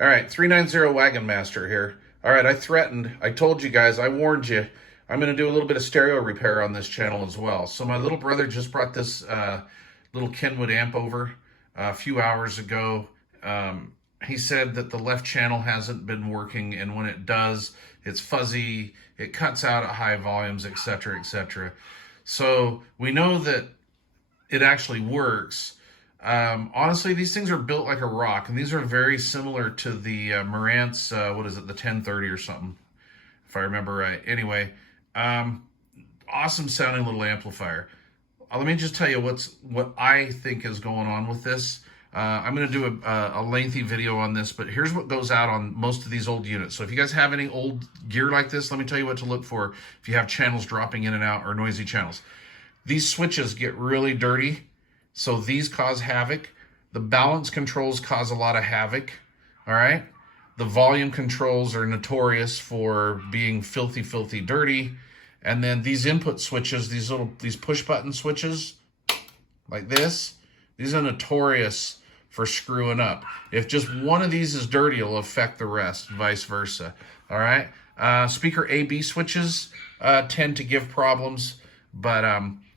All right, 390 Wagon Master here. All right, I told you guys, I warned you, I'm going to do a little bit of stereo repair on this channel as well. So my little brother just brought this little Kenwood amp over a few hours ago. He said that the left channel hasn't been working, and when it does, it's fuzzy, it cuts out at high volumes, etc., etc. So we know that it actually works. Honestly, these things are built like a rock, and these are very similar to the Marantz, what is it, the 1030 or something, if I remember right. Anyway, awesome sounding little amplifier. Let me just tell you what I think is going on with this. I'm going to do a lengthy video on this, but here's what goes out on most of these old units. So if you guys have any old gear like this, let me tell you what to look for if you have channels dropping in and out or noisy channels. These switches get really dirty, so these cause havoc. The balance controls cause a lot of havoc, all right? The volume controls are notorious for being filthy, filthy dirty. And then these input switches, these push button switches, like this, these are notorious for screwing up. If just one of these is dirty, it'll affect the rest, vice versa, all right? Speaker A/B switches tend to give problems, but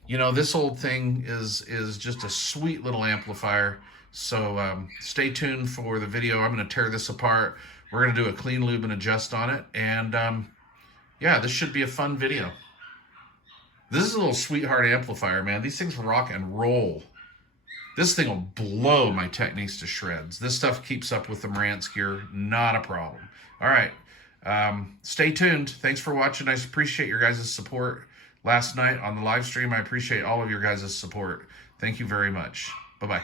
you know, this old thing is just a sweet little amplifier. So stay tuned for the video. I'm going to tear this apart. We're going to do a clean lube and adjust on it. And yeah, this should be a fun video. This is a little sweetheart amplifier, man. These things rock and roll. This thing will blow my Techniques to shreds. This stuff keeps up with the Marantz gear. Not a problem. All right. Stay tuned. Thanks for watching. I appreciate your guys' support last night on the live stream. I appreciate all of your guys' support. Thank you very much. Bye-bye.